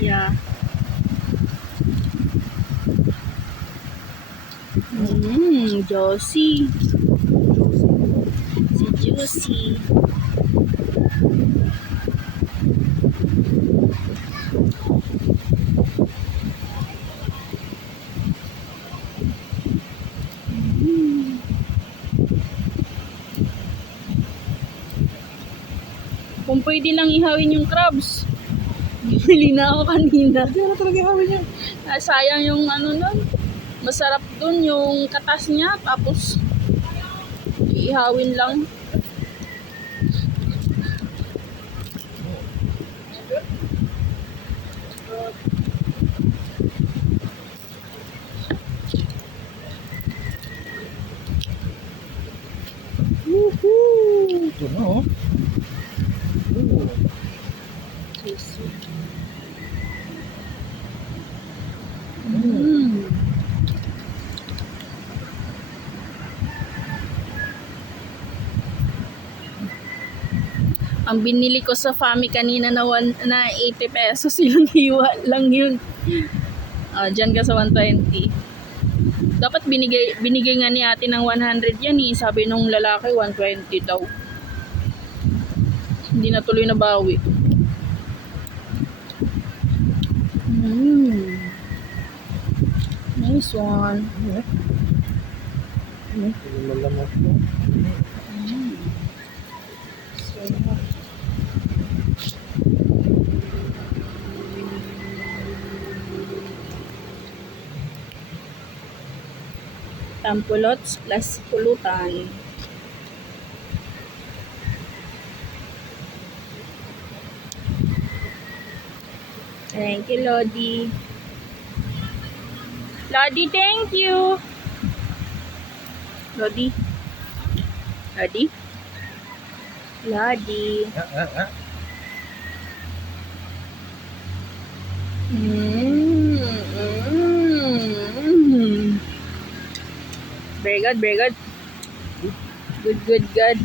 Yeah. Juicy. Si Juicy. Kung pwede lang ihawin yung crabs. Bili na ako kanina. Hindi na talaga ihawin niya. Sayang yung ano nun. Masarap dun yung katas niya. Tapos ihawin lang. Woohoo! Ito na oh. Ooh. Ang binili ko sa Fami kanina na 80 pesos yung hiwa lang yun. Diyan ka sa 120. Dapat binigay nga ni ate ng 100 yan eh. Sabi nung lalaki 120 daw. Hindi na tuloy na bawi. Nice one. Malalamot mo. Tampulots plus pulutan. Thank you, Lodi. Lodi, thank you. Lodi. Lodi. Lodi. Very good, very good. Good, good, good.